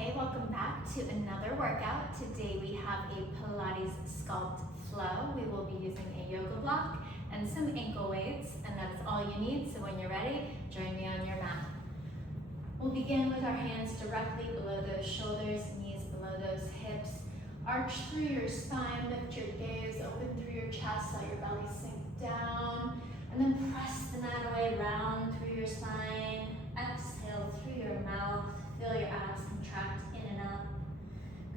Hey, welcome back to another workout. Today we have a Pilates Sculpt flow. We will be using a yoga block and some ankle weights, and that's all you need. So when you're ready, join me on your mat. We'll begin with our hands directly below those shoulders, knees below those hips. Arch through your spine, lift your gaze, open through your chest, let your belly sink down, and then press the mat away, round through your spine. Exhale through your mouth. Feel your abs contract in and out.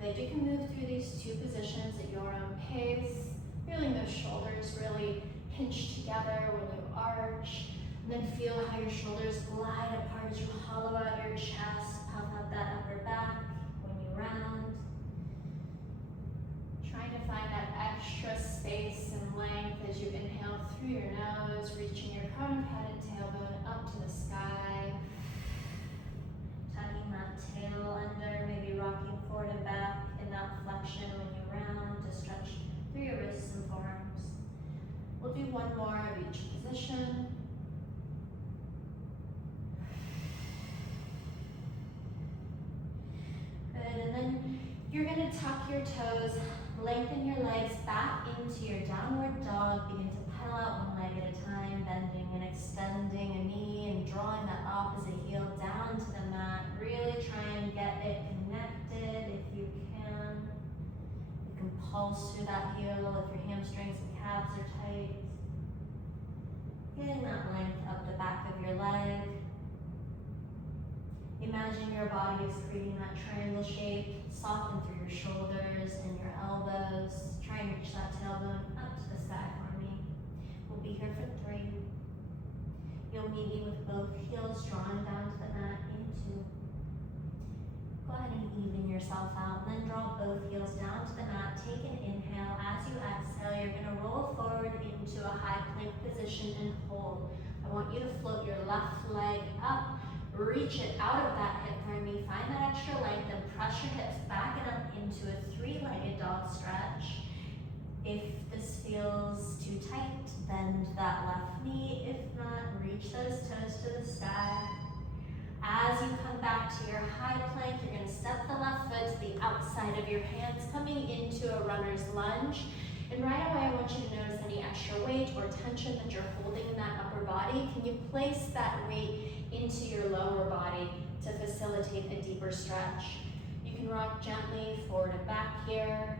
Good, you can move through these two positions at your own pace, feeling those shoulders really pinch together when you arch. And then feel how your shoulders glide apart as you hollow out your chest, puff out that upper back when you round. Trying to find that extra space and length as you inhale through your nose, reaching your crown of head and tailbone up to the sky. Tucking that tail under, maybe rocking forward and back in that flexion when you round to stretch through your wrists and forearms. We'll do one more of each position. Good, and then you're gonna tuck your toes, lengthen your legs back into your downward dog. Begin to pedal out one leg at a time, bending and extending a knee and drawing that opposite heel down to the mat. Really try and get it connected if you can. You can pulse through that heel if your hamstrings and calves are tight. Getting that length up the back of your leg. Imagine your body is creating that triangle shape. Soften through your shoulders and your elbows. Try and reach that tailbone up to the sky for me. We'll be here for 3. You'll meet me with both heels drawn down to the mat in 2. Go ahead and even yourself out, and then draw both heels down to the mat. Take an inhale. As you exhale, you're going to roll forward into a high plank position and hold. I want you to float your left leg up. Reach it out of that hip me. Find that extra length and press your hips back and up into a 3-legged dog stretch. If this feels too tight, bend that left knee. If not, reach those toes to the sky. As you come back to your high plank, you're going to step the left foot to the outside of your hands, coming into a runner's lunge. And right away, I want you to notice any extra weight or tension that you're holding in that upper body. Can you place that weight into your lower body to facilitate a deeper stretch? You can rock gently forward and back here.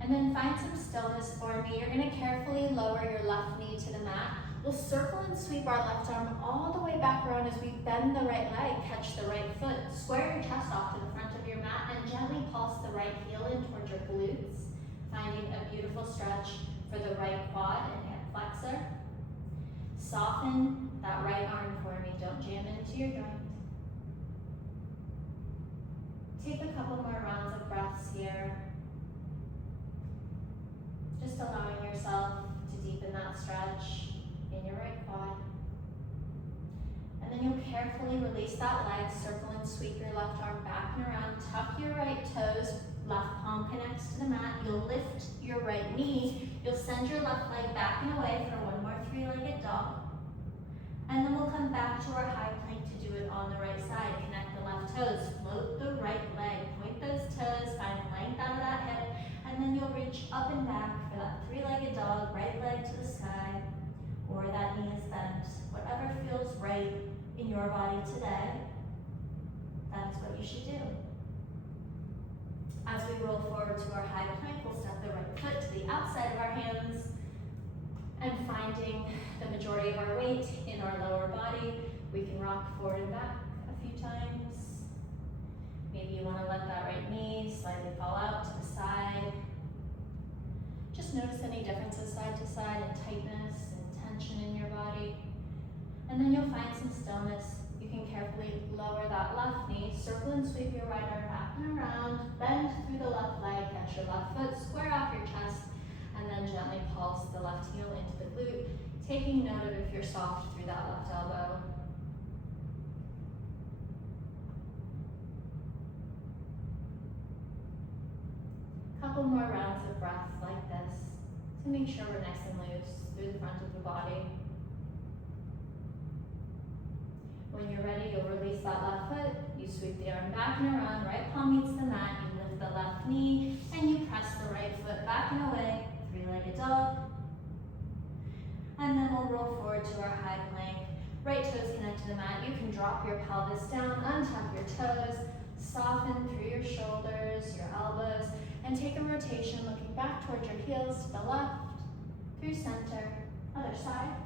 And then find some stillness for me. You're going to carefully lower your left knee to the mat. We'll circle and sweep our left arm all the way back around as we bend the right leg, catch the right foot. Square your chest off to the front of your mat and gently pulse the right heel in towards your glutes, finding a beautiful stretch for the right quad and hip flexor. Soften that right arm for me. Don't jam into your joint. Take a couple more rounds of breaths here. Just allowing yourself to deepen that stretch in your right quad. And then you'll carefully release that leg, circle and sweep your left arm back and around. Tuck your right toes, left palm connects to the mat. You'll lift your right knee. You'll send your left leg back and away for one more 3-legged dog. And then we'll come back to our high plank to do it on the right side. Connect the left toes, float the right leg, point those toes, find length out of that hip, and then you'll reach up and back for that 3-legged dog, right leg to the sky, or that knee is bent. Whatever feels right in your body today, that's what you should do. As we roll forward to our high plank, we'll step the right foot to the outside of our hands, and finding the majority of our weight in our lower body, we can rock forward and back a few times. Maybe you want to let that right knee slightly fall out to the side. Just notice any differences side to side in tightness and tension in your body. And then you'll find some stillness. You can carefully lower that left knee, circle and sweep your right arm back and around, bend through the left leg, catch your left foot, square off your chest, and then gently pulse the left heel into the glute, taking note of if you're soft through that left elbow. Couple more rounds of breath like this to make sure we're nice and loose through the front of the body. When you're ready, you'll release that left foot. back and around, right palm meets the mat, you lift the left knee, and you press the right foot back and away, three-legged dog. And then we'll roll forward to our high plank. Right toes connect to the mat. You can drop your pelvis down, untuck your toes, soften through your shoulders, your elbows, and take a rotation looking back towards your heels to the left, through center, other side.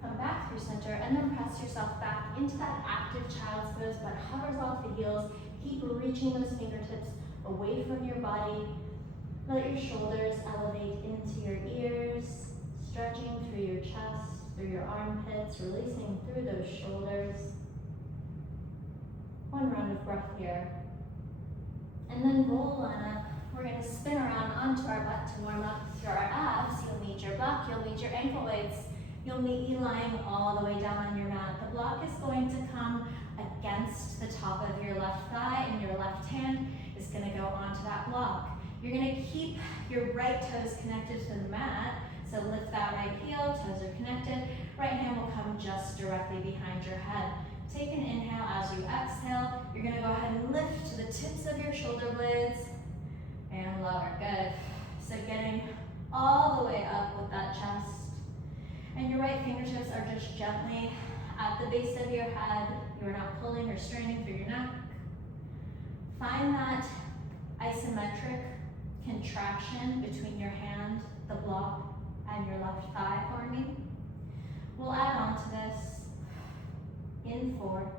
Come back through center, and then press yourself back into that active child's pose, but hovers off the heels. Keep reaching those fingertips away from your body. Let your shoulders elevate into your ears, stretching through your chest, through your armpits, releasing through those shoulders. One round of breath here. And then roll on up. We're going to spin around onto our butt to warm up through our abs. You'll meet your butt, you'll meet your ankle weights. You'll meet you lying all the way down on your mat. The block is going to come against the top of your left thigh, and your left hand is going to go onto that block. You're going to keep your right toes connected to the mat. So lift that right heel, toes are connected. Right hand will come just directly behind your head. Take an inhale as you exhale. You're going to go ahead and lift to the tips of your shoulder blades and lower. Good. So getting all the way up with that chest. And your right fingertips are just gently at the base of your head. You are not pulling or straining through your neck. Find that isometric contraction between your hand, the block, and your left thigh for me. We'll add on to this in 4,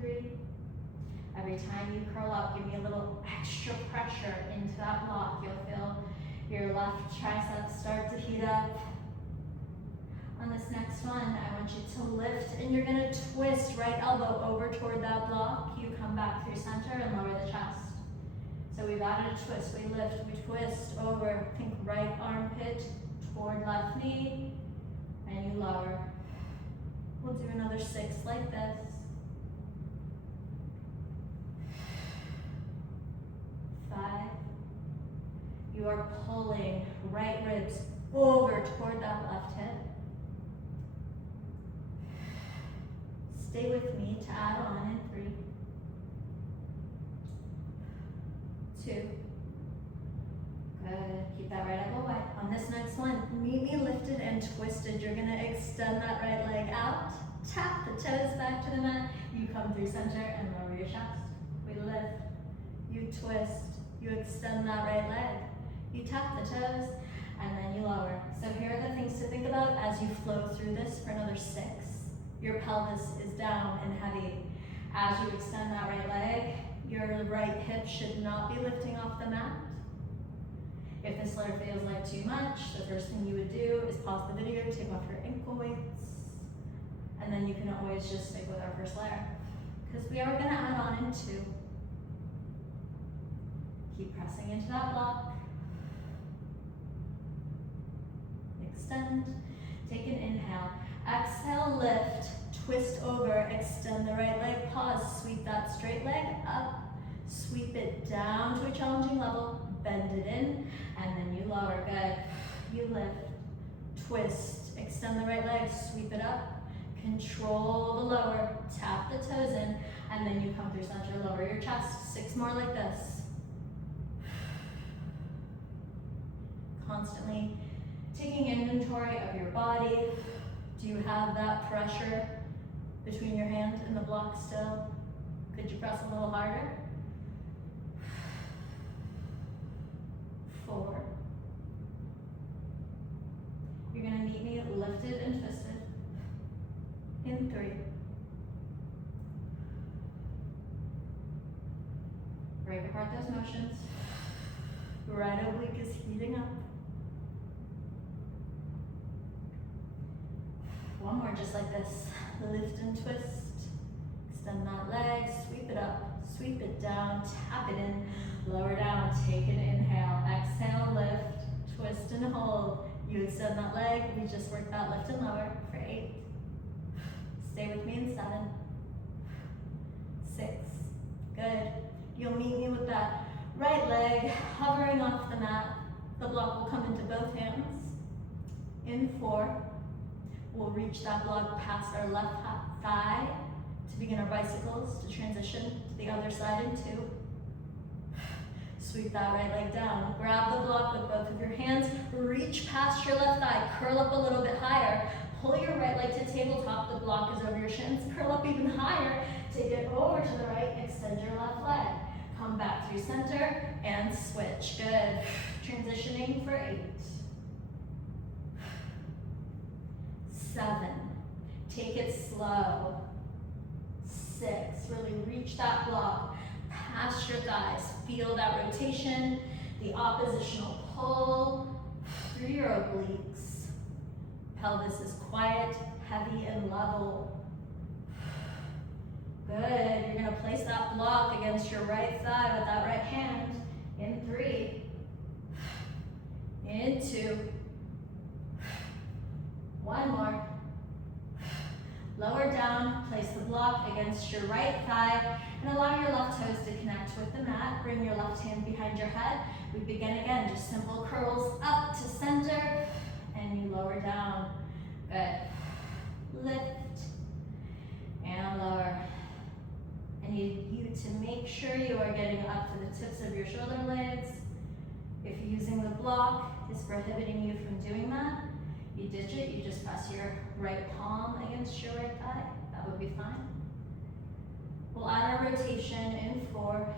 3. Every time you curl up, give me a little extra pressure into that block. You'll feel your left triceps start to heat up. On this next one, I want you to lift, and you're gonna twist right elbow over toward that block. You come back through center and lower the chest. So we've added a twist. We lift, we twist over, think right armpit toward left knee, and you lower. We'll do another 6 like this. 5. You are pulling right ribs over toward that left hip. Stay with me to add on in 3, 2. Good. Keep that right elbow wide. On this next one, meet me lifted and twisted. You're gonna extend that right leg out. Tap the toes back to the mat. You come through center and lower your chest. We lift. You twist. You extend that right leg. You tap the toes, and then you lower. So here are the things to think about as you flow through this for another 6. Your pelvis is down and heavy. As you extend that right leg, your right hip should not be lifting off the mat. If this layer feels like too much, the first thing you would do is pause the video, take off your ankle weights, and then you can always just stick with our first layer. Because we are gonna add on in 2. Keep pressing into that block. Extend, take an inhale. Exhale, lift, twist over, extend the right leg, pause, sweep that straight leg up, sweep it down to a challenging level, bend it in, and then you lower. Good. You lift, twist, extend the right leg, sweep it up, control the lower, tap the toes in, and then you come through center, lower your chest. 6 more like this. Constantly taking inventory of your body. Do you have that pressure between your hand and the block still? Could you press a little harder? 4. You're gonna meet me lifted and twisted. In 3. Break apart those motions. Right oblique is heating up. One more just like this. Lift and twist. Extend that leg, sweep it up, sweep it down, tap it in, lower down, take an inhale, exhale, lift, twist and hold. You extend that leg, we just worked that lift and lower for 8. Stay with me in 7, 6, good. You'll meet me with that right leg hovering off the mat. The block will come into both hands. In 4, We'll reach that block past our left thigh to begin our bicycles, to transition to the other side in 2. Sweep that right leg down. Grab the block with both of your hands. Reach past your left thigh. Curl up a little bit higher. Pull your right leg to tabletop. The block is over your shins. Curl up even higher. Take it over to the right. Extend your left leg. Come back through center and switch. Good. Transitioning for 8. 7. Take it slow. 6. Really reach that block past your thighs. Feel that rotation, the oppositional pull through your obliques. Pelvis is quiet, heavy, and level. Good. You're going to place that block against your right thigh with that right hand in 3, in 2, 1 more. Lower down, place the block against your right thigh, and allow your left toes to connect with the mat. Bring your left hand behind your head. We begin again, just simple curls up to center, and you lower down. Good. Lift, and lower. I need you to make sure you are getting up to the tips of your shoulder blades. If using the block is prohibiting you from doing that, you ditch it, you just press your right palm against your right thigh. That would be fine. We'll add our rotation in 4.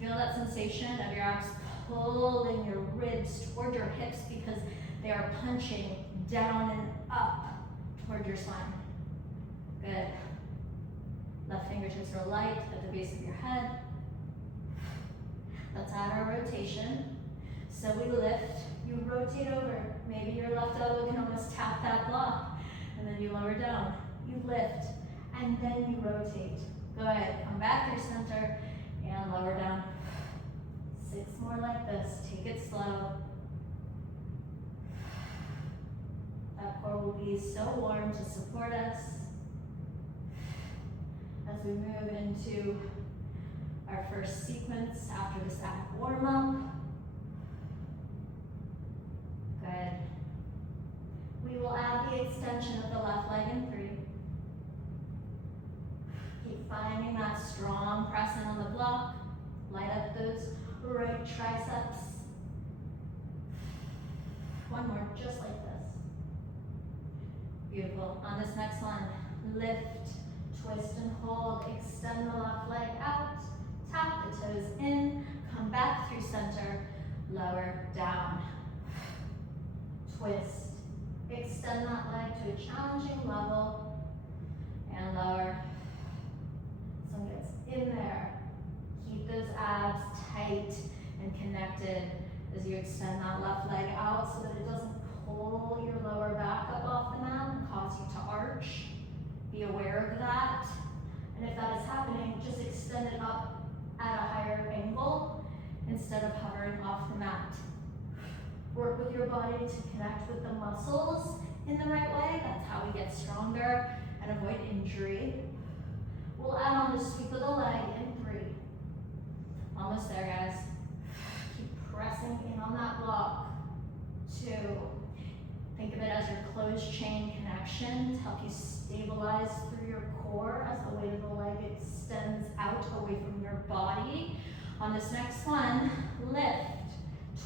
Feel that sensation of your abs pulling your ribs toward your hips because they are punching down and up toward your spine. Good. Left fingertips are light at the base of your head. Let's add our rotation. So we lift, you rotate over. Maybe your left elbow can almost tap that block. And then you lower down. You lift, and then you rotate. Good. Come back through center and lower down. 6 more like this. Take it slow. That core will be so warm to support us as we move into our first sequence after this ab warm-up. Good. We will add the extension of the left leg in 3. Keep finding that strong press in on the block. Light up those right triceps. 1 more, just like this. Beautiful. On this next one, lift, twist and hold. Extend the left leg out. Tap the toes in. Come back through center. Lower down. Twist. Extend that leg to a challenging level. And lower. So gets in there. Keep those abs tight and connected as you extend that left leg out so that it doesn't pull your lower back up off the mat and cause you to arch. Be aware of that. And if that is happening, just extend it up at a higher angle instead of hovering off the mat. Work with your body to connect with the muscles in the right way. That's how we get stronger and avoid injury. We'll add on the sweep of the leg in 3. Almost there, guys. Keep pressing in on that block. 2. Think of it as your closed chain connection to help you stabilize through your core as the weight of the leg extends out away from your body. On this next one, lift,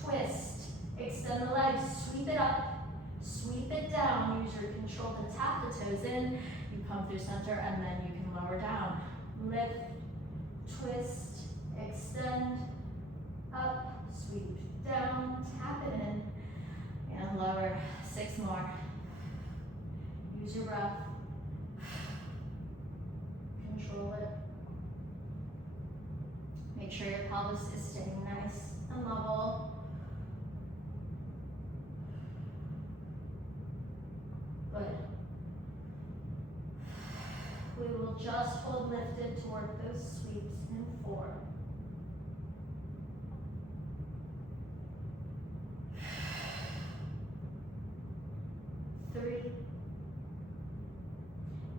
twist, extend the leg, sweep it up, sweep it down. Use your control to tap the toes in. You come through center and then you can lower down. Lift, twist, extend, up, sweep down, tap it in, and lower. 6 more. Use your breath. Control it. Make sure your pelvis is staying nice and level. Good. We will just hold lifted toward those sweeps in 4. 3.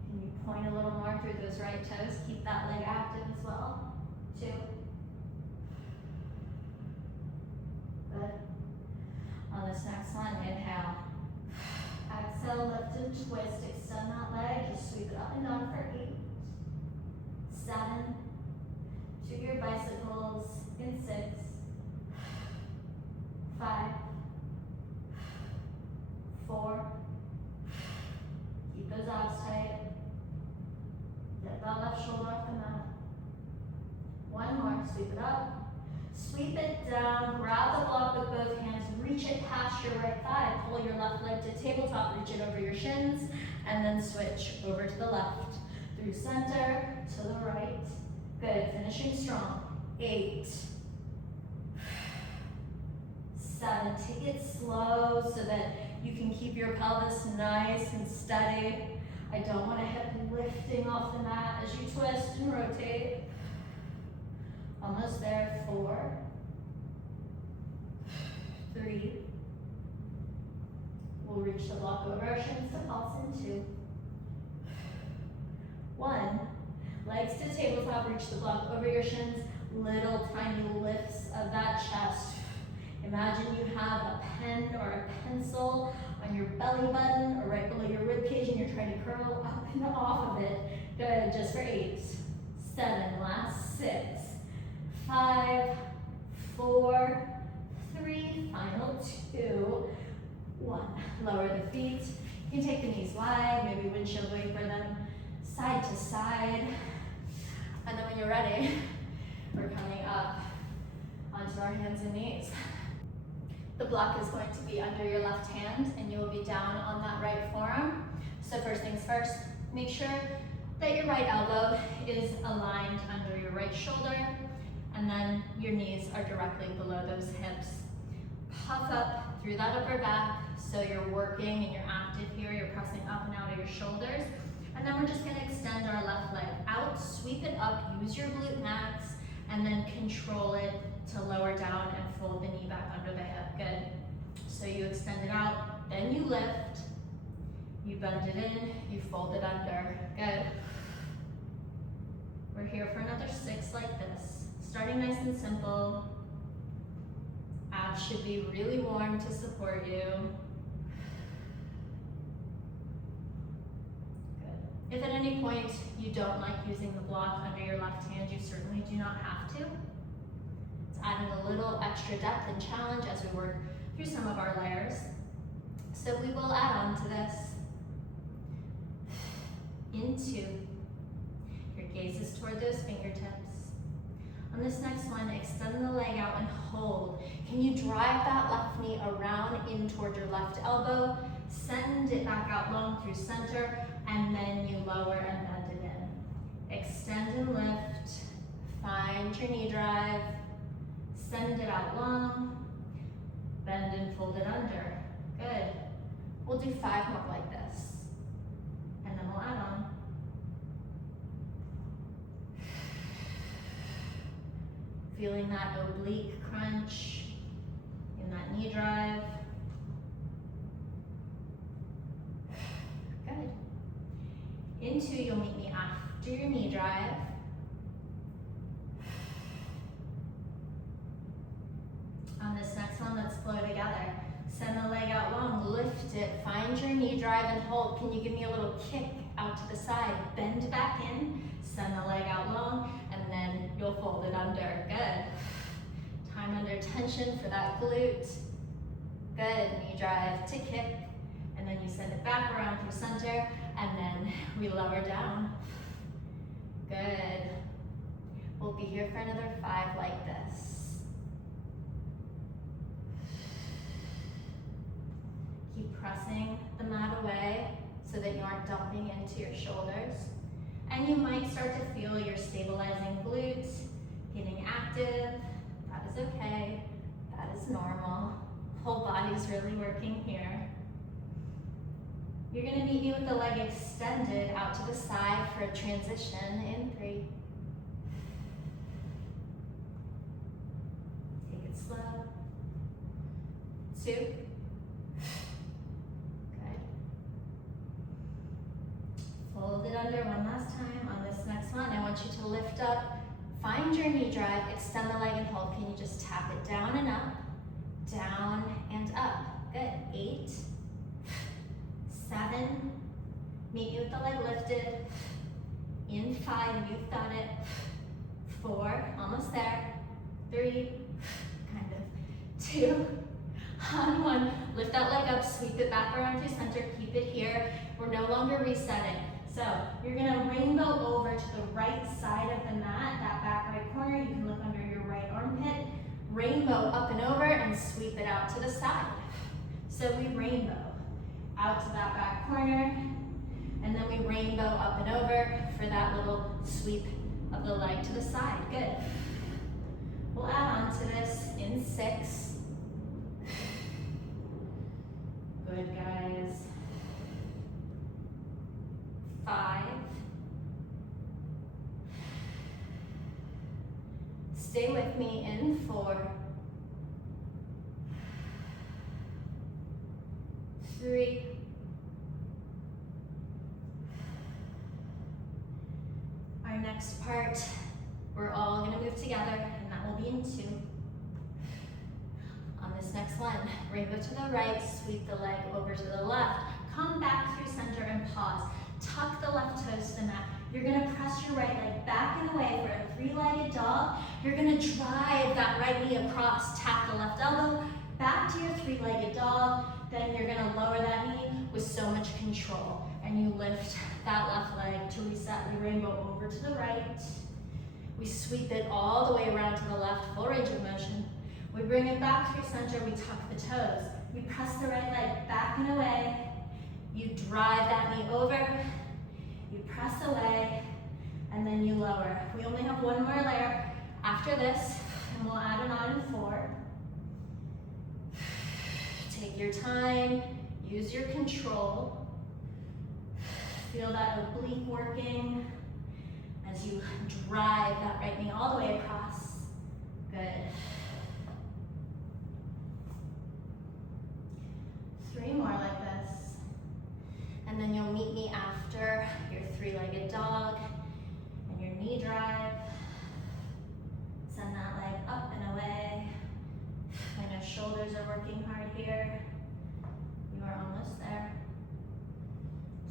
Can you point a little more through those right toes? Keep that leg active as well. 2. Good. On this next one, inhale. Exhale, lift twist, extend that leg, just sweep it up and down for 8, 7, to your bicycles in 6, 5, 4, keep those abs tight, get that left shoulder off the mat, 1 more, sweep it up, sweep it down, grab the block with both hands, reach it past your right thigh, pull your left leg to tabletop, reach it over your shins, and then switch over to the left, through center, to the right, good, finishing strong, 8, 7, take it slow so that you can keep your pelvis nice and steady. I don't want a hip lifting off the mat as you twist and rotate. Almost there, 4, 3, we'll reach the block over our shins to pulse in 2, 1, legs to tabletop, reach the block over your shins, little tiny lifts of that chest. Imagine you have a pen or a pencil on your belly button or right below your rib cage and you're trying to curl up and off of it. Good, just for 8, 7, last 6, 5, 4, 3, final 2, 1. Lower the feet. You can take the knees wide, maybe windshield wiper them side to side. And then when you're ready, we're coming up onto our hands and knees. The block is going to be under your left hand and you will be down on that right forearm. So first things first, make sure that your right elbow is aligned under your right shoulder and then your knees are directly below those hips. Puff up through that upper back so you're working and you're active here, you're pressing up and out of your shoulders. And then we're just gonna extend our left leg out, sweep it up, use your glute max, and then control it to lower down and fold the knee back under the hip. Good. So you extend it out, then you lift, you bend it in, you fold it under. Good. We're here for another 6 like this. Starting nice and simple. Abs should be really warm to support you. Good. If at any point you don't like using the block under your left hand, you certainly do not have to. It's adding a little extra depth and challenge as we work through some of our layers. So we will add on to this. Into. Your gaze is toward those fingertips. On this next one, extend the leg out and hold. Can you drive that left knee around in toward your left elbow? Send it back out long through center, and then you lower and bend it in. Extend and lift. Find your knee drive. Send it out long. Bend and fold it under. Good. We'll do 5 more like this. And then we'll add on. Feeling that oblique crunch in that knee drive. Good. Into, you'll meet me after your knee drive. On this next one, let's flow together. Send the leg out long, lift it, find your knee drive and hold. Can you give me a little kick out to the side? Bend back in, send the leg out long, and then you'll fold it under. Good. Time under tension for that glute. Good. Knee drive to kick, and then you send it back around through center, and then we lower down. Good. We'll be here for another 5 like this. Keep pressing the mat away so that you aren't dumping into your shoulders. And you might start to feel your stabilizing glutes getting active. That is okay. That is normal. Whole body's really working here. You're gonna meet me with the leg extended out to the side for a transition in 3. Take it slow. 2. Fold it under one last time. On this next one, I want you to lift up, find your knee drive, extend the leg and hold. Can you just tap it down and up, down and up? Good. 8, 7, Meet me with the leg lifted. In 5, you've got it. 4, almost there. 3, kind of. 2, on 1. Lift that leg up, sweep it back around through center, keep it here. We're no longer resetting. So you're gonna rainbow over to the right side of the mat, that back right corner. You can look under your right armpit. Rainbow up and over and sweep it out to the side. So we rainbow out to that back corner, and then we rainbow up and over for that little sweep of the leg to the side. Good. We'll add on to this in 6. Good, guys. 5. Stay with me in 4. 3. 2. Our next part, we're all gonna move together, and that will be in 2. On this next one, rainbow to the right, sweep the leg over to the left, come back through center and pause. Tuck the left toes to the mat. You're gonna press your right leg back and away for a 3-legged dog. You're gonna drive that right knee across, tap the left elbow, back to your 3-legged dog. Then you're gonna lower that knee with so much control. And you lift that left leg to reset. We rainbow over to the right. We sweep it all the way around to the left, full range of motion. We bring it back through center, we tuck the toes. We press the right leg back and away. You drive that knee over, you press away, and then you lower. We only have one more layer after this, and we'll add it on in 4. Take your time, use your control. Feel that oblique working as you drive that right knee all the way across. Good. 3 more like this. And then you'll meet me after your 3-legged dog and your knee drive. Send that leg up and away. I know shoulders are working hard here. You are almost there.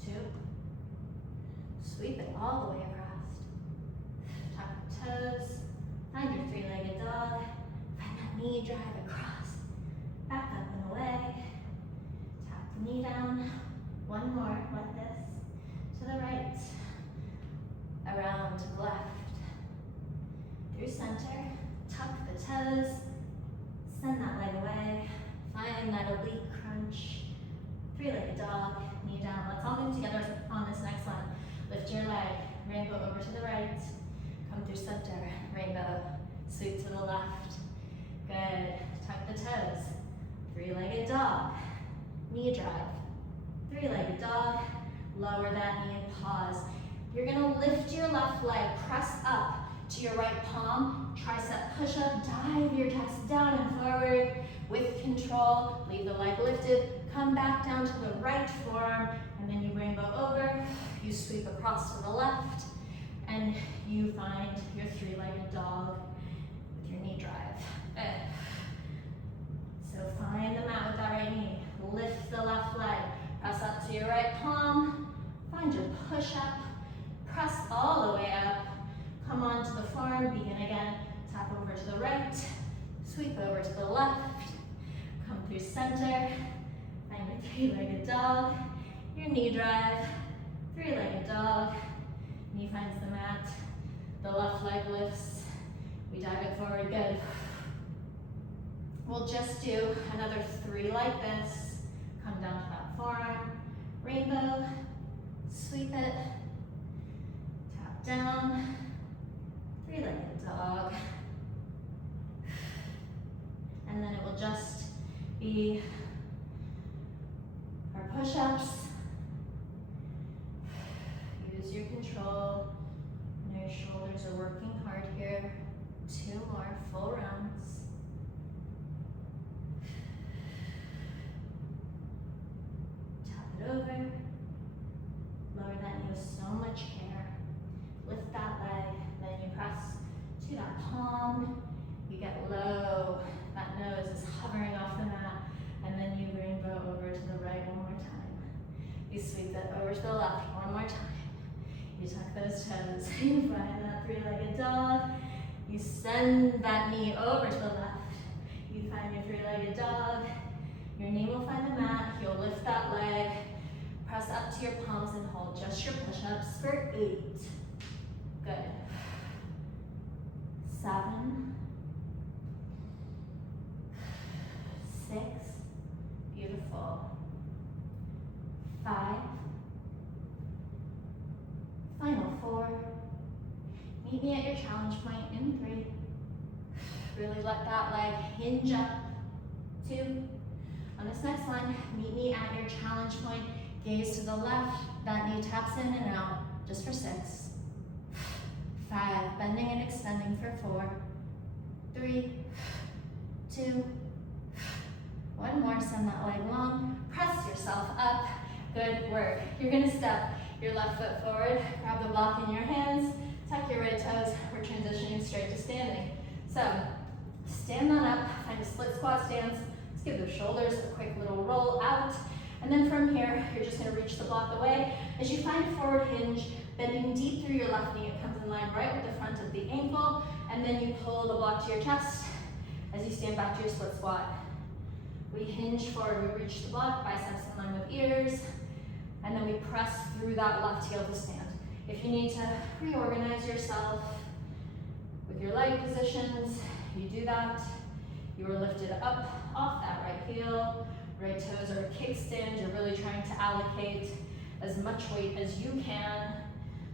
2. Sweep it all the way across. Tuck the toes. Find your 3-legged dog. Find that knee drive across. Back up and away. Tap the knee down. 1 more like this. To the right. Around to the left. Through center. Tuck the toes. Send that leg away. Find that oblique crunch. 3-legged dog. Knee down. Let's all move together on this next one. Lift your leg. Rainbow over to the right. Come through center. Rainbow. Sweep to the left. Good. Tuck the toes. 3-legged dog. Knee drive. 3-legged dog. Lower that knee and pause. You're gonna lift your left leg, press up to your right palm, tricep push-up, dive your chest down and forward with control. Leave the leg lifted, come back down to the right forearm, and then you rainbow over. You sweep across to the left, and you find your 3-legged dog with your knee drive. Good. So find the mat with that right knee. Lift the left leg, press up to your right palm, find your push-up, press all the way up, come onto the forearm, begin again, tap over to the right, sweep over to the left, come through center, find your 3-legged dog, your knee drive, 3-legged dog, knee finds the mat, the left leg lifts, we dive it forward, good. We'll just do another 3 like this, come down to that forearm, rainbow, sweep it, tap down, 3-legged dog, and then it will just be our push-ups. Use your control. I know your shoulders are working hard here. 2 more full rounds. Tap it over. Lower that knee with so much care. Lift that leg. to the left. One more time. You tuck those toes. You find that three-legged dog. You send that knee over to the left. You find your three-legged dog. Your knee will find the mat. You'll lift that leg. Press up to your palms and hold just your push-ups for 8. Good. 7. 6. Beautiful. 5. Final 4. Meet me at your challenge point in 3. Really let that leg hinge up. 2. On this next one, meet me at your challenge point. Gaze to the left. That knee taps in and out. Just for 6. 5. Bending and extending for 4. 3. 2. One more. Send that leg long. Press yourself up. Good work. You're going to step your left foot forward. Grab the block in your hands. Tuck your right toes. We're transitioning straight to standing. So stand on up. Find a split squat stance. Let's give the shoulders a quick little roll out. And then from here, you're just going to reach the block away. As you find forward hinge, bending deep through your left knee, it comes in line right with the front of the ankle. And then you pull the block to your chest as you stand back to your split squat. We hinge forward, we reach the block, biceps in line with ears, and then we press through that left heel to stand. If you need to reorganize yourself with your leg positions, you do that. You are lifted up off that right heel. Right toes are a kickstand. You're really trying to allocate as much weight as you can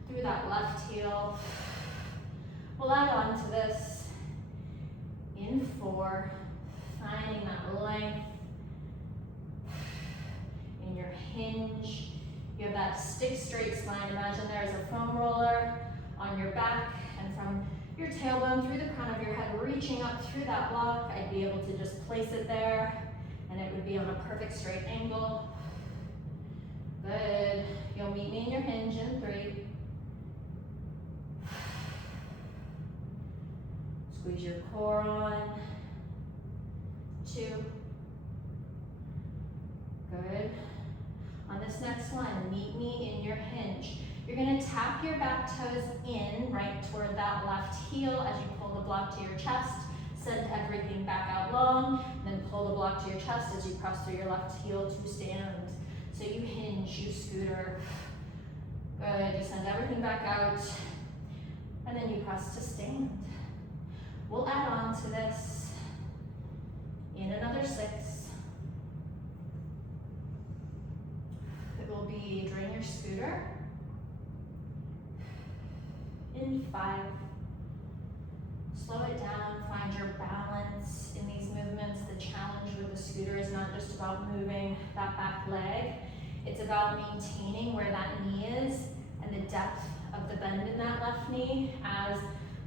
through that left heel. We'll add on to this in 4, finding that length in your hinge. You have that stick straight spine. Imagine there's a foam roller on your back, and from your tailbone through the crown of your head, reaching up through that block, I'd be able to just place it there, and it would be on a perfect straight angle. Good. You'll meet me in your hinge in 3. Squeeze your core on. 2. Good. On this next one, meet me in your hinge. You're going to tap your back toes in right toward that left heel as you pull the block to your chest. Send everything back out long, then pull the block to your chest as you press through your left heel to stand. So you hinge, you scooter. Good, you send everything back out, and then you press to stand. We'll add on to this in another 6. It will be drain your scooter in 5. Slow it down, find your balance in these movements. The challenge with the scooter is not just about moving that back leg, it's about maintaining where that knee is and the depth of the bend in that left knee as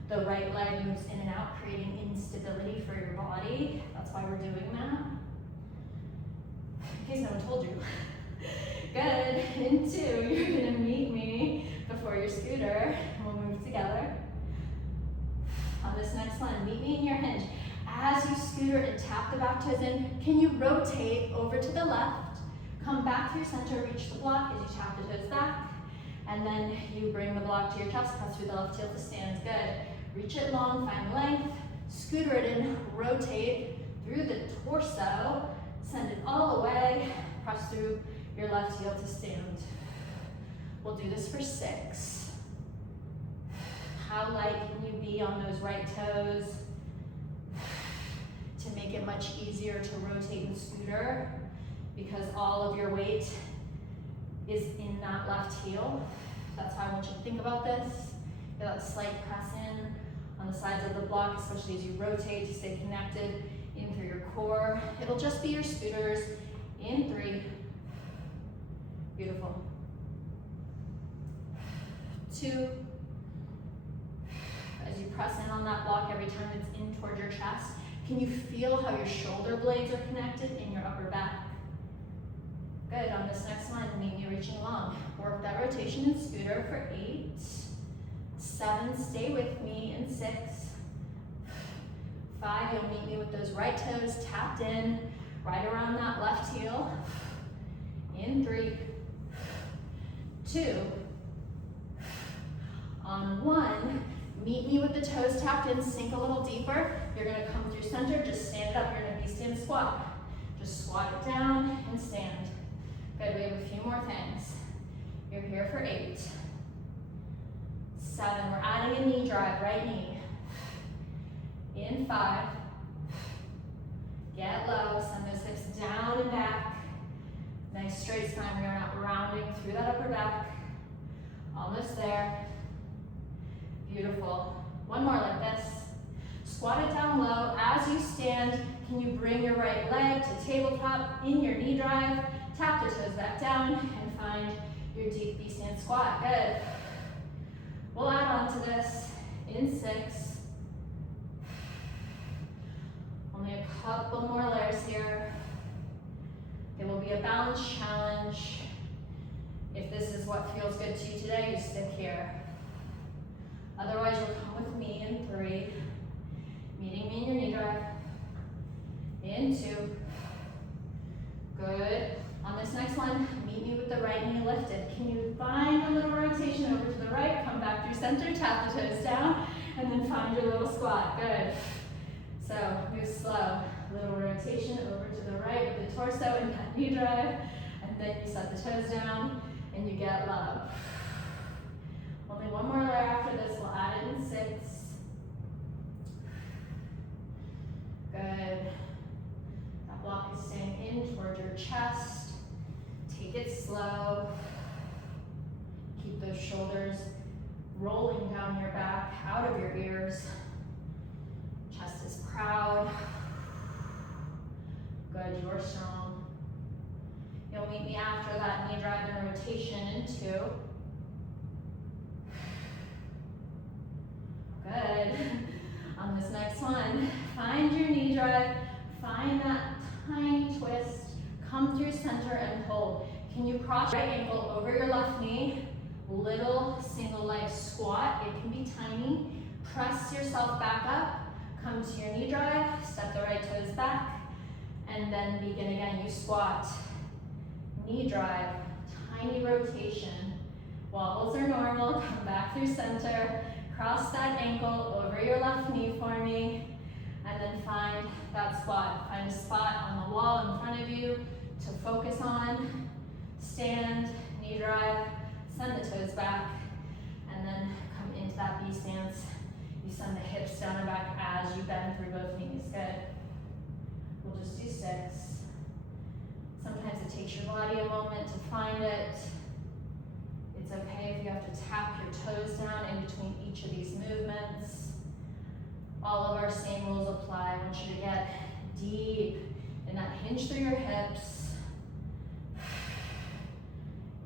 the right leg moves in and out, creating instability for your body. That's why we're doing that. In case no one told you. Good. In 2, you're gonna meet me before your scooter, and we'll move together. On this next one, meet me in your hinge. As you scooter and tap the back toes in, can you rotate over to the left, come back through center, reach the block as you tap the toes back, and then you bring the block to your chest, press through the left heel to stand. Good. Reach it long, find length, scooter it in, rotate through the torso, send it all the way, press through your left heel to stand. We'll do this for 6. How light can you be on those right toes to make it much easier to rotate and scooter, because all of your weight is in that left heel. That's how I want you to think about this. Get that slight press in on the sides of the block, especially as you rotate to stay connected in through your core. It'll just be your scooters in 3. Beautiful. 2. As you press in on that block every time it's in toward your chest, can you feel how your shoulder blades are connected in your upper back? Good. On this next one, meet me reaching long. Work that rotation and scooter for 8. 7, stay with me in 6. 5, you'll meet me with those right toes tapped in, right around that left heel. In 3. 2. On 1, meet me with the toes tapped in, sink a little deeper. You're gonna come through center, just stand it up. You're gonna V-stand squat. Just squat it down and stand. Good, we have a few more things. You're here for 8. 7, we're adding a knee drive, right knee. In 5. Get low, send those hips down and back. Nice straight spine, we are not rounding through that upper back. Almost there. Beautiful. One more like this. Squat it down low. As you stand, can you bring your right leg to tabletop in your knee drive? Tap the toes back down and find your deep V-stand squat. Good. We'll add on to this in 6. Only a couple more layers here. It will be a balance challenge. If this is what feels good to you today, you stick here. Otherwise, you'll come with me in 3. Meeting me in your knee drive. In 2. Good. On this next one, meet me with the right knee lifted. Can you find a little rotation over to the right? Come back through center, tap the toes down, and then find your little squat. Good. So move slow. Little rotation over to the right with the torso in that knee drive, and then you set the toes down and you get low. Only one more layer after this. We'll add it in 6. Good. That block is staying in towards your chest. Take it slow. Keep those shoulders rolling down your back, out of your ears. Chest is proud. Good, you're strong. You'll meet me after that knee drive and rotation in 2. Good. On this next one, find your knee drive, find that tiny twist, come through center and hold. Can you cross your right ankle over your left knee? Little single leg squat, it can be tiny. Press yourself back up, come to your knee drive, step the right toes back, and then begin again. You squat, knee drive, tiny rotation. Wobbles are normal, come back through center, cross that ankle over your left knee for me, and then find that spot. Find a spot on the wall in front of you to focus on. Stand, knee drive, send the toes back, and then come into that V stance. You send the hips down and back as you bend through both knees. Good. We'll just do 6. Sometimes it takes your body a moment to find it. It's okay if you have to tap your toes down in between each of these movements. All of our same rules apply. I want you to get deep in that hinge through your hips.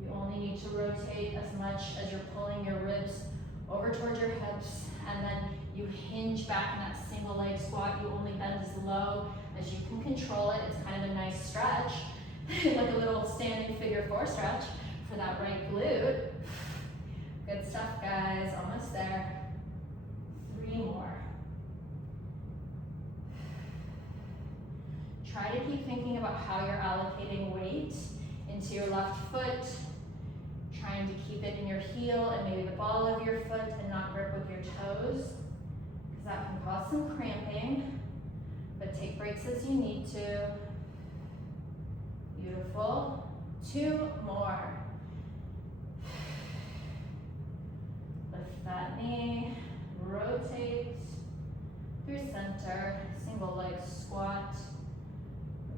You only need to rotate as much as you're pulling your ribs over towards your hips, and then you hinge back in that single leg squat. You only bend as low as you can control it. It's kind of a nice stretch, like a little standing figure 4 stretch for that right glute. Good stuff, guys. Almost there. 3 more. Try to keep thinking about how you're allocating weight into your left foot, trying to keep it in your heel and maybe the ball of your foot and not grip with your toes, because that can cause some cramping, but take breaks as you need to. Beautiful. 2 more. Lift that knee, rotate through center, single leg squat,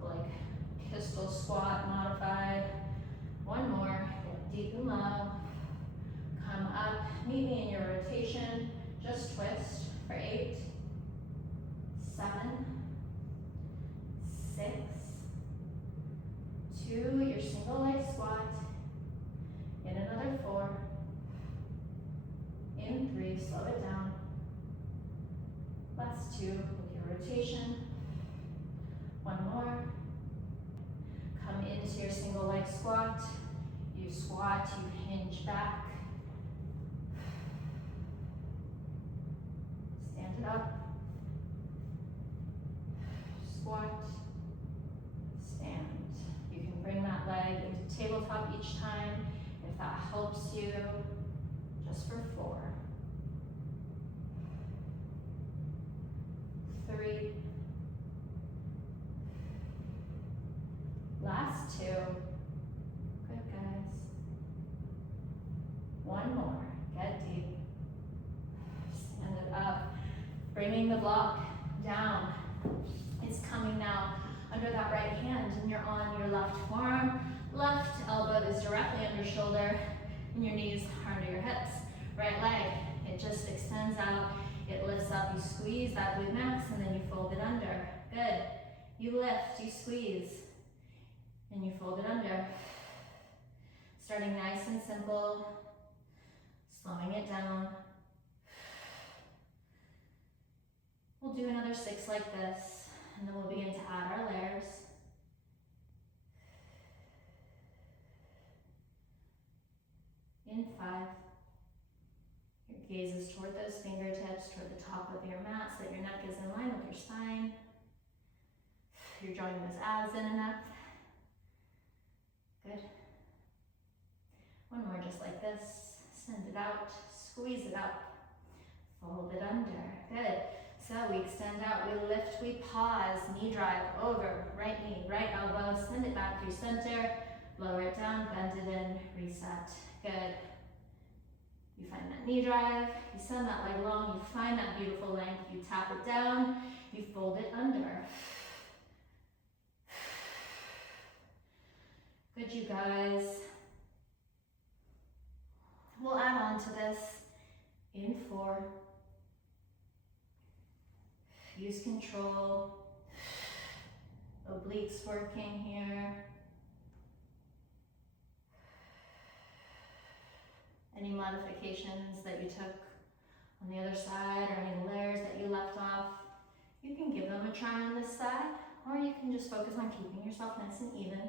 like pistol squat modified. 1 more, get deep and low. Come up, meet me in your rotation, just twist for 8, 7, 6, 2, your single leg squat, in another 4, in 3, slow it down, last 2 with your rotation, 1 more, come into your single leg squat, you squat, you hinge back, stand it up, squat, stand. You can bring that leg into tabletop each time if that helps helps you just for 4, 3, last 2, good guys, 1 more, get deep, stand it up, bringing the block down, it's coming now under that right hand and you're on your left forearm, left elbow is directly under shoulder and your knees are under your hips, right leg, it just extends out, it lifts up, you squeeze that glute max and then you fold it under, good, you lift, you squeeze, and you fold it under, starting nice and simple, slowing it down. We'll do another 6 like this, and then we'll begin to add our layers. In 5, your gaze is toward those fingertips, toward the top of your mat, so that your neck is in line with your spine. You're drawing those abs in and up. Good. 1 more just like this. Send it out, squeeze it up, fold it under. Good. So we extend out, we lift, we pause, knee drive over, right knee, right elbow, send it back through center, lower it down, bend it in, reset. Good. You find that knee drive, you send that leg long, you find that beautiful length, you tap it down, you fold it under. Good, you guys. We'll add on to this in 4. Use control. Obliques working here. Any modifications that you took on the other side or any layers that you left off, you can give them a try on this side, or you can just focus on keeping yourself nice and even.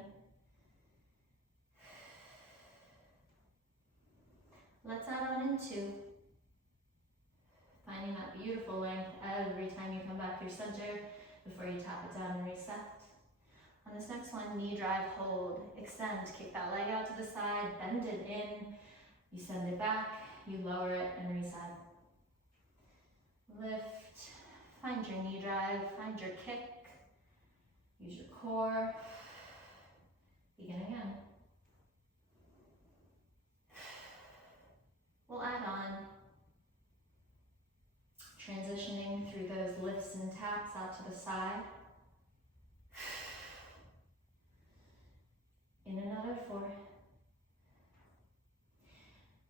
Let's add on in 2. Finding that beautiful length every time you come back through center before you tap it down and reset. On this next one, knee drive, hold, extend, kick that leg out to the side, bend it in, you send it back, you lower it and reset. Lift, find your knee drive, find your kick, use your core, begin again. We'll add on, transitioning through those lifts and taps out to the side. In another 4.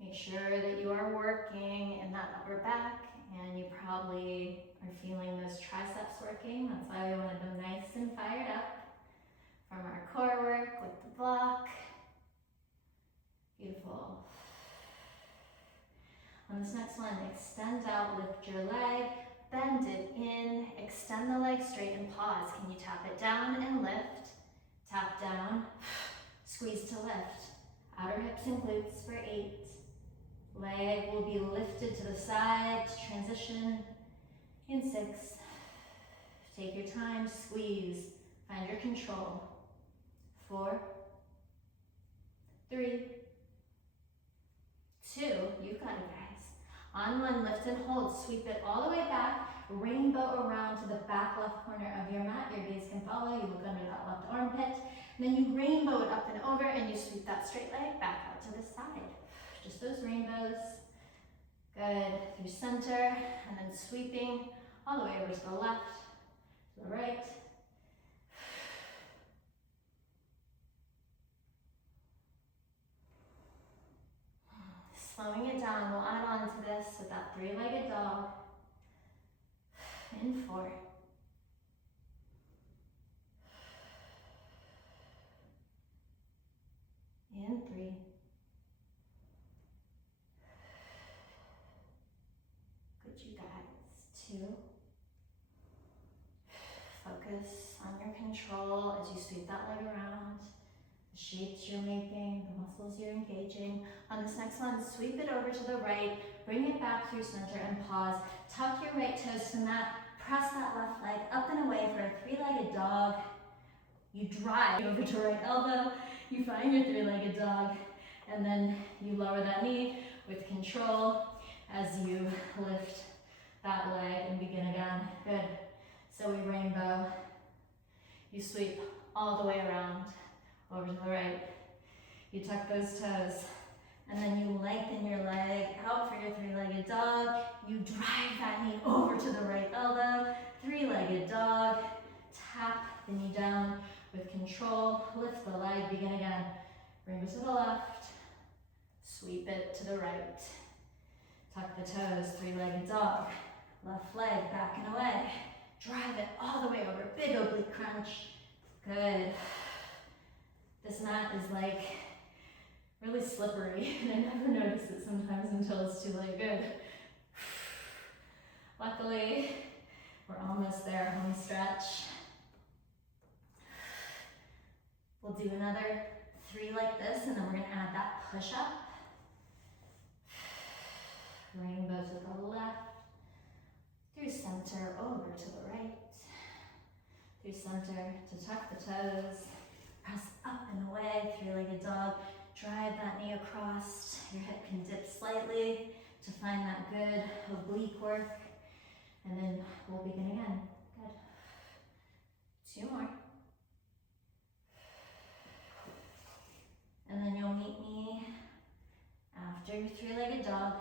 Make sure that you are working in that upper back, and you probably are feeling those triceps working. That's why we wanted them nice and fired up from our core work with the block. Beautiful. On this next one, extend out, lift your leg, bend it in, extend the leg straight and pause. Can you tap it down and lift? Tap down, squeeze to lift. Outer hips and glutes for 8. Leg will be lifted to the side to transition in 6. Take your time, squeeze, find your control. 4, 3, 2, you've got it, guys. On 1, lift and hold, sweep it all the way back, rainbow around to the back left corner of your mat. Your gaze can follow, you look under that left armpit, and then you rainbow it up and over, and you sweep that straight leg back out to the side. Just those rainbows. Good, through center, and then sweeping all the way over to the left, to the right. Slowing it down, we'll add on to this with that 3-legged dog. In 4. In 3. Good, you guys. 2. Focus on your control as you sweep that leg around. The shapes you're making, the muscles you're engaging. On this next one, sweep it over to the right, bring it back through center and pause. Tuck your right toes to the mat, press that left leg up and away for a 3-legged dog. You drive over to right elbow, you find your 3-legged dog, and then you lower that knee with control as you lift that leg and begin again. Good. So we rainbow. You sweep all the way around, over to the right. You tuck those toes, and then you lengthen your leg out for your three-legged dog. You drive that knee over to the right elbow, three-legged dog. Tap the knee down with control. Lift the leg, begin again. Bring it to the left, sweep it to the right. Tuck the toes, three-legged dog. Left leg back and away. Drive it all the way over, big oblique crunch. Good. This mat is like really slippery, and I never notice it sometimes until it's too late. Good. Luckily, we're almost there, home stretch. We'll do another 3 like this, and then we're gonna add that push up. Rainbow to the left, through center, over to the right, through center to tuck the toes, press up and away, three-legged dog, drive that knee across, your hip can dip slightly to find that good oblique work, and then we'll begin again. Good. 2 more. And then you'll meet me after your three-legged dog.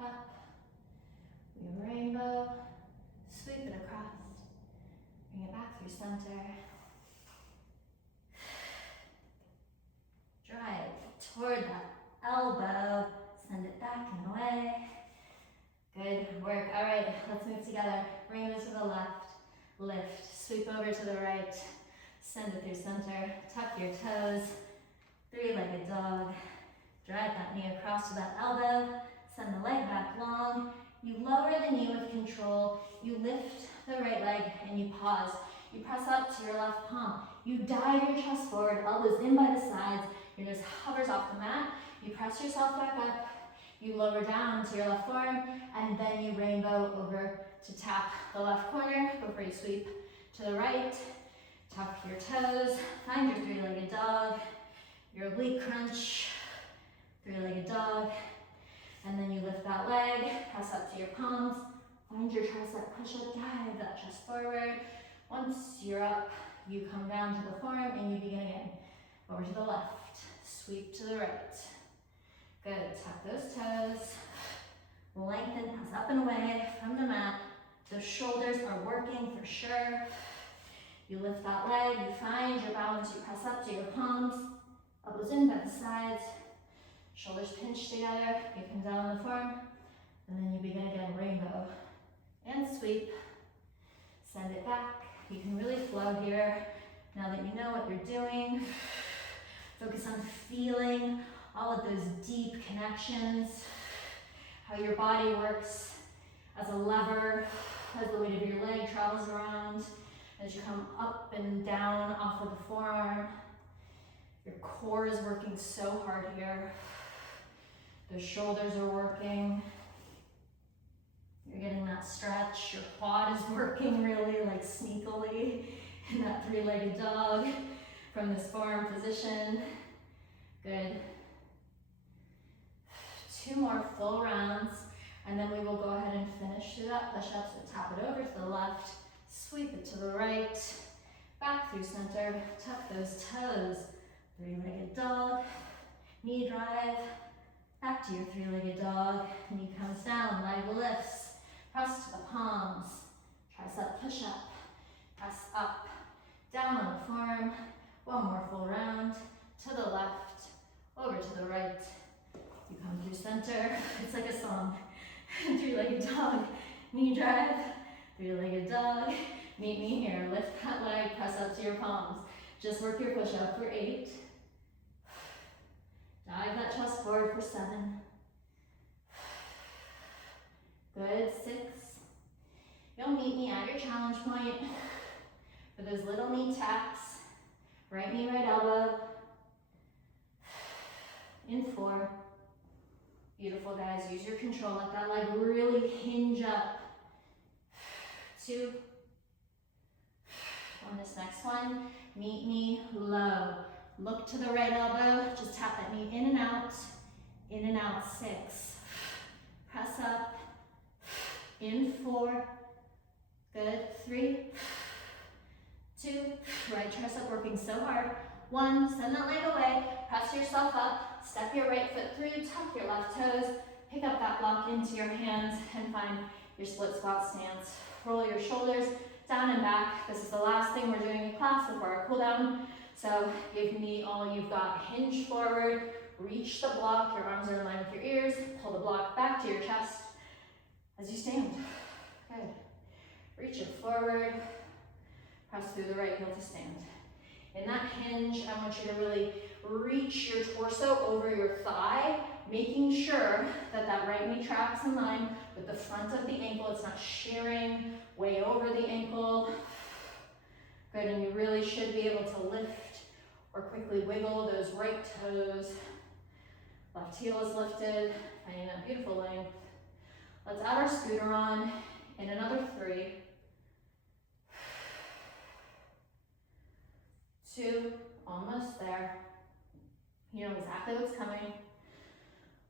Up, we rainbow, sweep it across, bring it back through center. Drive toward that elbow, send it back and away. Good work. All right, let's move together. Rainbow to the left, lift, sweep over to the right, send it through center, tuck your toes, three-legged dog, drive that knee across to that elbow, send the leg back long, you lower the knee with control, you lift the right leg and you pause. You press up to your left palm. You dive your chest forward, elbows in by the sides, your nose hovers off the mat, you press yourself back up, you lower down to your left forearm, and then you rainbow over to tap the left corner before you sweep to the right. Tuck your toes, find your three-legged dog, your oblique crunch, three-legged dog, and then you lift that leg, press up to your palms, find your tricep push-up, dive that chest forward. Once you're up, you come down to the forearm and you begin again. Over to the left, sweep to the right. Good, tuck those toes, lengthen, press up and away from the mat. The shoulders are working for sure. You lift that leg, you find your balance, you press up to your palms, elbows in by the sides, shoulders pinch together, you come down on the forearm, and then you begin again, rainbow, and sweep, send it back. You can really flow here, now that you know what you're doing. Focus on feeling all of those deep connections, how your body works as a lever, as the weight of your leg travels around, as you come up and down off of the forearm. Your core is working so hard here. The shoulders are working. You're getting that stretch. Your quad is working really like sneakily in that three-legged dog from this forearm position. Good. 2 more full rounds, and then we will go ahead and finish through that push-up. So tap it over to the left, sweep it to the right, back through center, tuck those toes, three-legged dog, knee drive, back to your three-legged dog, knee comes down, leg lifts, press to the palms, tricep push-up, press up, down on the forearm, 1 more full round, to the left, over to the right, you come through center, it's like a song, three-legged dog, knee drive, three-legged dog, meet me here, lift that leg, press up to your palms, just work your push-up for 8, dive that chest forward for 7, good, 6, you'll meet me at your challenge point for those little knee taps, right knee, right elbow, in 4, beautiful guys, use your control, let that leg really hinge up, 2, On this next one, meet me low. Look to the right elbow, just tap that knee in and out, 6. Press up, in 4, good, 3, 2, right chest up, working so hard. 1, send that leg away, press yourself up, step your right foot through, tuck your left toes, pick up that block into your hands and find your split squat stance. Roll your shoulders down and back. This is the last thing we're doing in class before our cool down. So give me all you've got. Hinge forward, reach the block, your arms are in line with your ears, pull the block back to your chest as you stand. Good. Reach it forward, press through the right heel to stand. In that hinge, I want you to really reach your torso over your thigh, making sure that that right knee tracks in line with the front of the ankle. It's not shearing way over the ankle. Good, and you really should be able to lift or quickly wiggle those right toes. Left heel is lifted, finding that beautiful length. Let's add our scooter on in another 3, 2, almost there. You know exactly what's coming.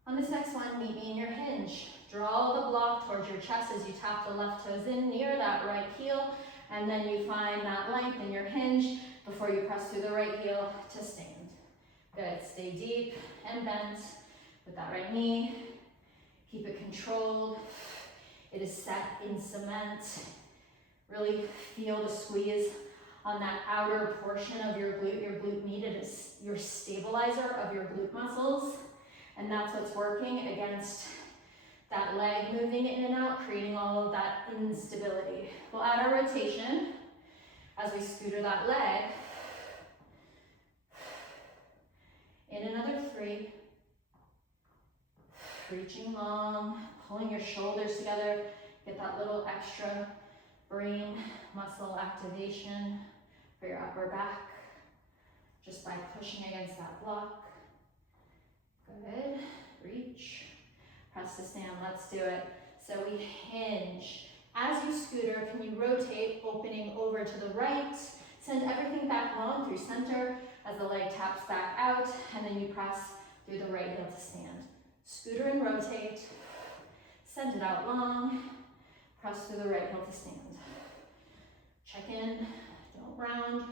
On this next one, meet me in your hinge. Draw the block towards your chest as you tap the left toes in near that right heel, and then you find that length in your hinge before you press through the right heel to stand. Good, stay deep and bent with that right knee. Keep it controlled. It is set in cement. Really feel the squeeze on that outer portion of your glute. Your glute needed is your stabilizer of your glute muscles, and that's what's working against that leg moving in and out, creating all of that instability. We'll add our rotation as we scooter that leg. In another 3. Reaching long, pulling your shoulders together, get that little extra brain muscle activation for your upper back, just by pushing against that block. Good, reach, press to stand, let's do it. So we hinge. As you scooter, can you rotate, opening over to the right, send everything back long through center as the leg taps back out, and then you press through the right heel to stand. Scooter and rotate, send it out long, press through the right heel to stand. Check in, don't round,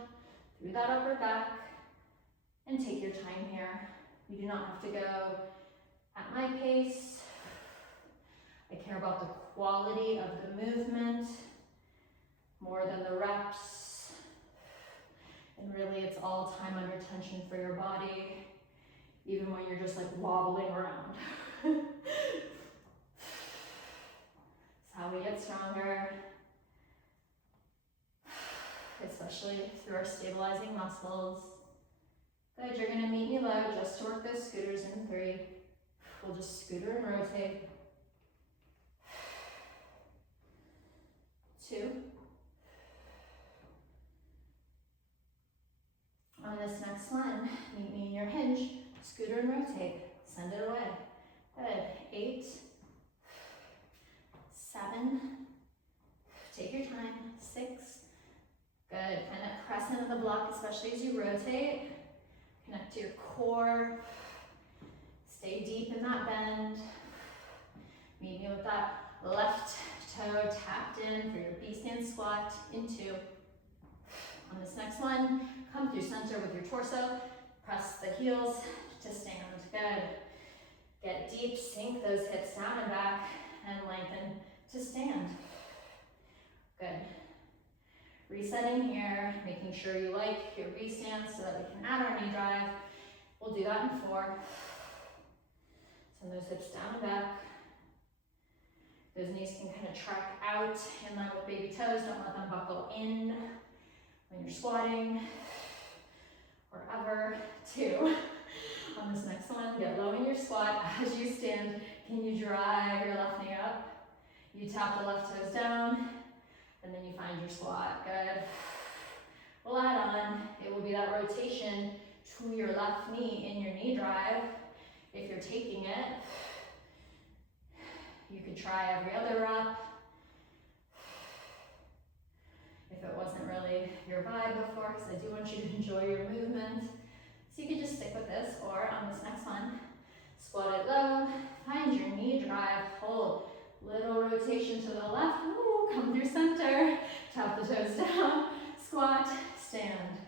through that upper back, and take your time here. You do not have to go at my pace. I care about the quality of the movement more than the reps. And really it's all time under tension for your body, even when you're just like wobbling around. It's how we get stronger, especially through our stabilizing muscles. Good, you're gonna meet me low just to work those scooters in 3. We'll just scooter and rotate. 2. On this next one, meet me in your hinge, scooter and rotate, send it away. Good, 8, 7, take your time, 6, good, find that crescent of the block, especially as you rotate. Connect to your core, stay deep in that bend. Meet me with that left toe tapped in for your B-stand squat in 2. On this next one, come through center with your torso, press the heels to stand. Good. Get deep, sink those hips down and back, and lengthen to stand. Good. Resetting here, making sure you like your B-stand so that we can add our knee drive. We'll do that in 4. Send those hips down and back. Those knees can kind of track out in line with baby toes. Don't let them buckle in when you're squatting, wherever. 2. On this next one, get low in your squat. As you stand, can you drive your left knee up? You tap the left toes down, and then you find your squat. Good. We'll add on. It will be that rotation to your left knee in your knee drive. If you're taking it, you could try every other rep. If if it wasn't really your vibe before, because I do want you to enjoy your movement. So you can just stick with this, or on this next one, squat it low, find your knee drive, hold. Little rotation to the left, ooh, come through center, tap the toes down, squat, stand.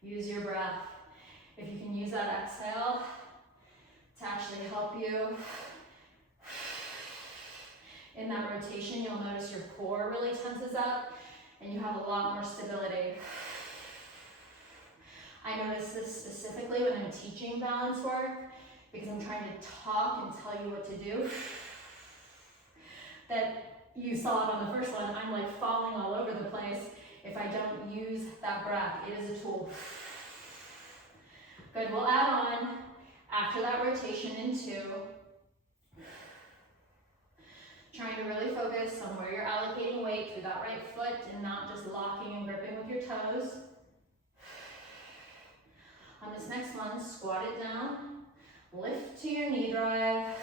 Use your breath. If you can use that exhale to actually help you in that rotation, you'll notice your core really tenses up and you have a lot more stability. I notice this specifically when I'm teaching balance work, because I'm trying to talk and tell you what to do. That you saw it on the first one, I'm like falling all over the place if I don't use that breath. It is a tool. Good, we'll add on after that rotation in 2. Trying to really focus on where you're allocating weight through that right foot and not just locking and gripping with your toes. On this next one, squat it down, lift to your knee drive,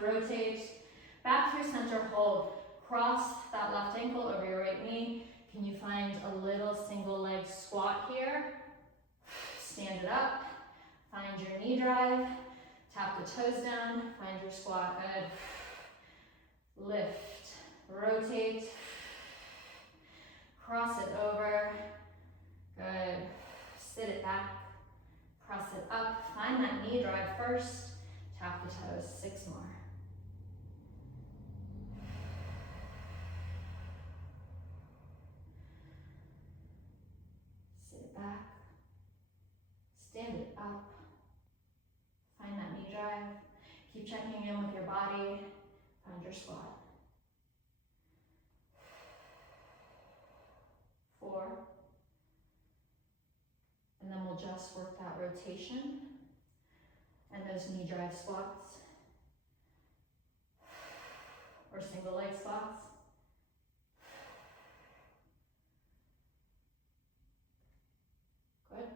rotate, back through center, hold. Cross that left ankle over your right knee. Can you find a little single leg squat here? Stand it up, find your knee drive, tap the toes down, find your squat, good. Lift, rotate, cross it over, good. Sit it back, cross it up, find that knee drive first, tap the toes, 6 more. Sit it back, stand it up, find that knee drive, keep checking in with your body, find your squat. 4. And then we'll just work that rotation and those knee drive squats or single leg squats. Good.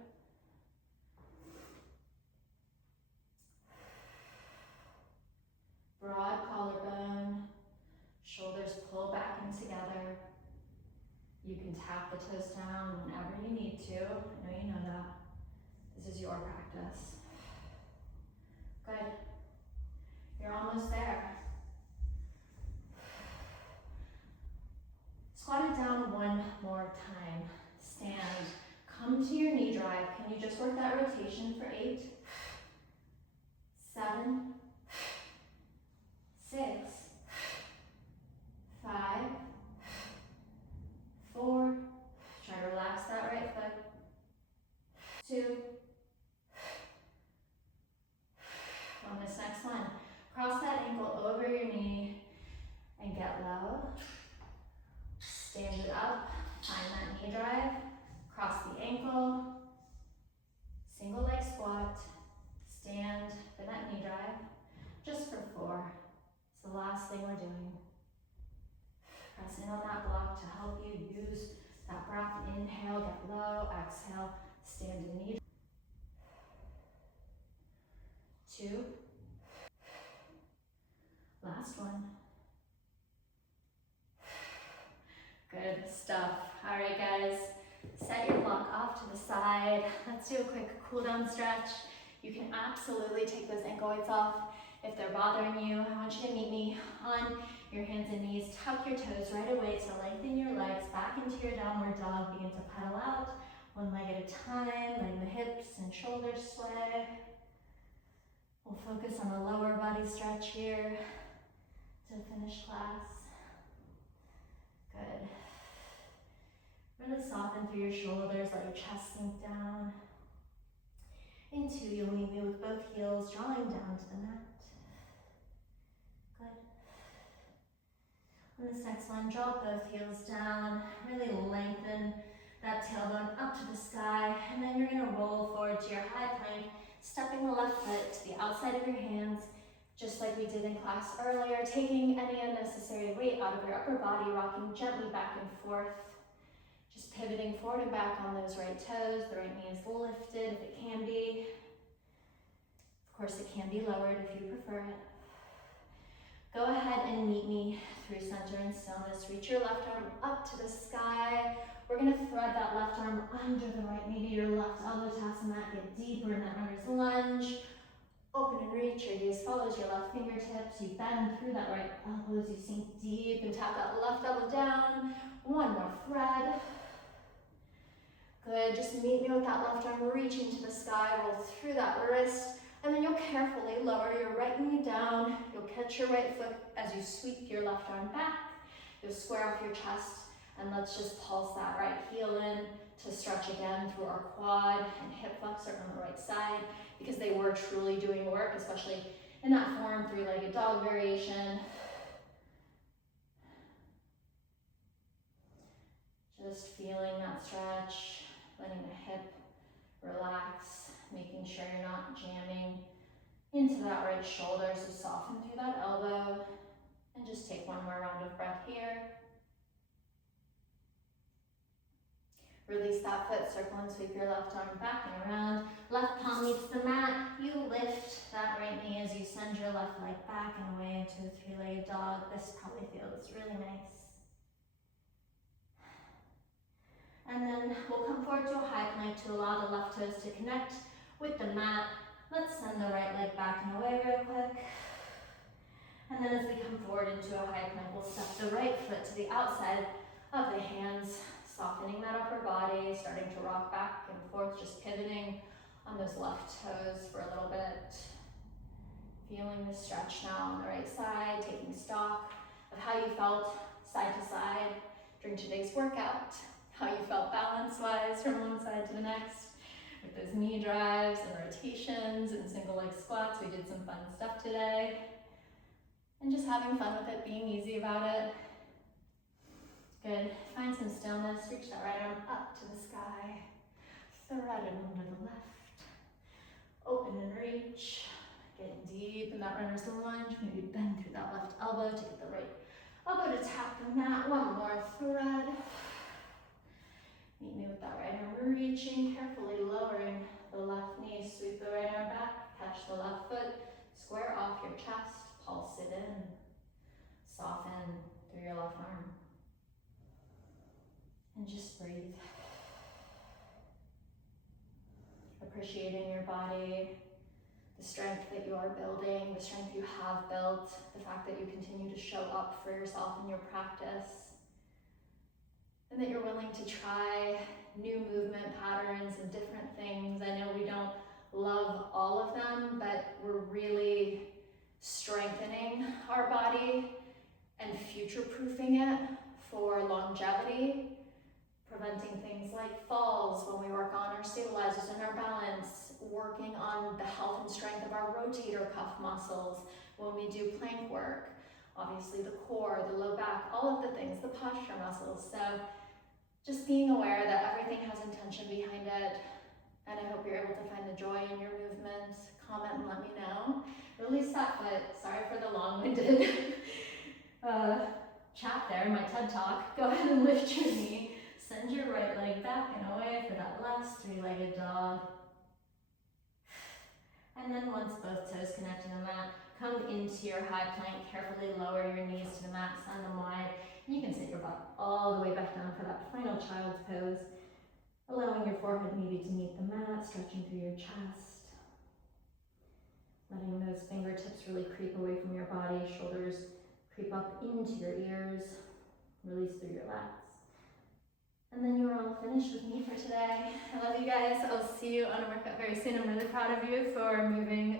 Broad collarbone, shoulders pull back in together. You can tap the toes down whenever you need to. I know you know that. This is your practice. Good. You're almost there. Squat it down one more time. Stand. Come to your knee drive. Can you just work that rotation for 8, 7, 6, 5, 4, try to relax that right foot, 2, on this next one, cross that ankle over your knee and get low, stand it up, find that knee drive, cross the ankle, single leg squat, stand for that knee drive, just for 4, it's the last thing we're doing. Press in on that block to help you use that breath. Inhale, get low, exhale, stand in knee. 2. Last one. Good stuff. All right, guys, set your block off to the side. Let's do a quick cool down stretch. You can absolutely take those ankle weights off if they're bothering you. I want you to meet me on your hands and knees. Tuck your toes right away to lengthen your legs back into your downward dog. Begin to pedal out one leg at a time, letting the hips and shoulders sway. We'll focus on a lower body stretch here to finish class. Good. Really soften through your shoulders, let your chest sink down. In 2, you'll meet me with both heels drawing down to the mat. Good. On this next one, draw both heels down, really lengthen that tailbone up to the sky, and then you're gonna roll forward to your high plank, stepping the left foot to the outside of your hands, just like we did in class earlier, taking any unnecessary weight out of your upper body, rocking gently back and forth, just pivoting forward and back on those right toes. The right knee is lifted if it can be. Of course, it can be lowered if you prefer it. Go ahead and meet me through center and stillness. Reach your left arm up to the sky. We're gonna thread that left arm under the right, maybe your left elbow taps the mat, get deeper in that runner's lunge. Open and reach, your gaze follows your left fingertips. You bend through that right elbow as you sink deep and tap that left elbow down. One more thread. Good, just meet me with that left arm reaching to the sky, roll through that wrist, and then you'll carefully lower your right knee down. You'll catch your right foot as you sweep your left arm back. You'll square off your chest, and let's just pulse that right heel in to stretch again through our quad and hip flexor on the right side, because they were truly doing work, especially in that form three-legged dog variation. Just feeling that stretch, letting the hip relax, making sure you're not jamming into that right shoulder, so soften through that elbow, and just take one more round of breath here. Release that foot, circle and sweep your left arm back and around. Left palm meets the mat. You lift that right knee as you send your left leg back and away into a three-legged dog. This probably feels really nice. And then we'll come forward to a high plank to allow the left toes to connect with the mat. Let's send the right leg back and away real quick. And then as we come forward into a high plank, we'll step the right foot to the outside of the hands, softening that upper body, starting to rock back and forth, just pivoting on those left toes for a little bit. Feeling the stretch now on the right side, taking stock of how you felt side to side during today's workout, how you felt balance-wise from one side to the next, with those knee drives and rotations and single leg squats. We did some fun stuff today. And just having fun with it, being easy about it. Good, find some stillness, reach that right arm up to the sky, thread it under the left, open and reach, get deep in that runner's lunge, maybe bend through that left elbow to get the right elbow to tap the mat, one more thread. Meet me with that right arm reaching, carefully lowering the left knee, sweep the right arm back, catch the left foot, square off your chest, pulse it in, soften through your left arm. And just breathe. Appreciating your body, the strength that you are building, the strength you have built, the fact that you continue to show up for yourself in your practice, and that you're willing to try new movement patterns and different things. I know we don't love all of them, but we're really strengthening our body and future-proofing it for longevity, preventing things like falls when we work on our stabilizers and our balance, working on the health and strength of our rotator cuff muscles when we do plank work, obviously the core, the low back, all of the things, the posture muscles. So just being aware that everything has intention behind it, and I hope you're able to find the joy in your movement. Comment and let me know. Release that foot. Sorry for the long-winded chat there in my TED Talk. Go ahead and lift your knee. Send your right leg back and away for that last three-legged dog. And then once both toes connect to the mat, come into your high plank. Carefully lower your knees to the mat, send them wide. And you can sit your butt all the way back down for that final child's pose. Allowing your forehead maybe to meet the mat, stretching through your chest. Letting those fingertips really creep away from your body, shoulders creep up into your ears. Release through your lats. And then you're all finished with me for today. I love you guys. I'll see you on a workout very soon. I'm really proud of you for moving